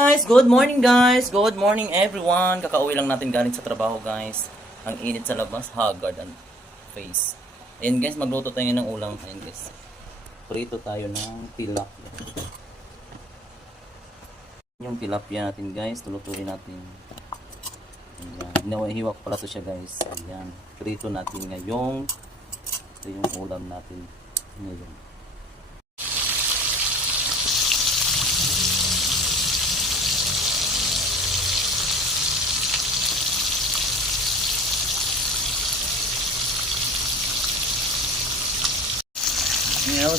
Guys, good morning guys. Good morning everyone. Kakauwi lang natin galing sa trabaho guys. Ang init sa labas, haggard ang face. Ayun guys, magluto tayo ng ulam. Ayun guys. Prito tayo ng tilapia. Yung tilapia natin guys, tulutuin natin. Ayan. Hiwa ko pala to siya guys. Ayan. Prito natin ngayong. Ito yung ulam natin ngayon. Yeah,